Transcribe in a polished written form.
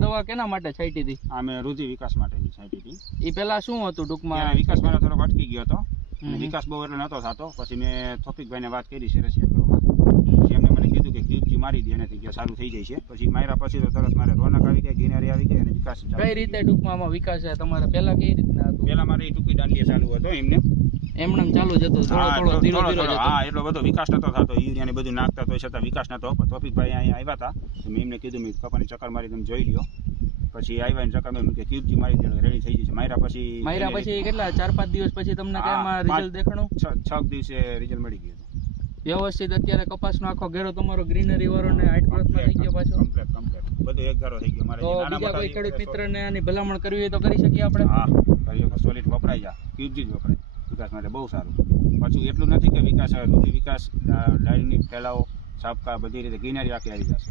દવા કેના માટે છાંટી હતી? અમે રુધિર વિકાસ માટેની છાંટી હતી. એ પેલા શું હતું ટૂંકમાં? ત્યારે વિકાસ મારો થોડોક અટકી ગયો હતો અને વિકાસ બહુ એટલે નહોતો થતો. પછી મેં થોપિકભાઈને વાત કરી છે રશિયા ગ્રોમાં. પછી એમને મને કીધું કે ક્યુબજી મારી દે એનાથી કે સારું થઈ જાય છે. પછી માર્યા પછી તો તરત મારે રોનક આવી ગઈ, ગ્રીનરી આવી ગઈ અને વિકાસ કઈ રીતે ટૂંકમાં આમાં વિકાસ છે તમારે? પેલા કઈ રીતના હતું? પેલા મારે ટૂંકી દાંડિયા ચાલુ હતો એમને એમને ચાલુ જ હતો, થોડો ધીરો ધીરો જ હતો. હા, એટલો બધો વિકાસ નતો થતો. યુરિયા ને બધું નાખતા તો છતાં વિકાસ નતો. થોપિકભાઈ અહીંયા આવ્યા હતા તો મેં એમને કીધું મેં કપાની ચક્કર મારી તમે જોઈ લ્યો. પછી આવ્યા ચક્કર મેં કે ક્યુબજી મારી દે રેડી થઈ જશે. માર્યા પછી કેટલા 4-5 દિવસ પછી તમને કઈમાં રિઝલ્ટ દેખાણું? 6 દિવસે રિઝલ્ટ મળી ગયું હતું વ્યવસ્થિત. અત્યારે કપાસનો આખો ઘેરો તમારો ગ્રીનરી વાળો ને હાઈટ ગ્રોથમાં થઈ ગયો પાછો? કમ્પ્લીટ બધું એક ધારો થઈ ગયો. મારે તો બીજા કોઈ ખેડૂત મિત્રને આની ભલામણ કરવી હોય તો કરી શકીએ આપણે? હા, કરી શકો. સોલિડ વપરાય જા, ક્યુબજી જ વપરાય વિકાસ માટે બહુ સારું. પાછું એટલું નથી કે વિકાસ રુધિર વિકાસ ડાળીની ફેલાવો સાપકા બધી રીતે ગ્રીનરી આખી આવી જશે.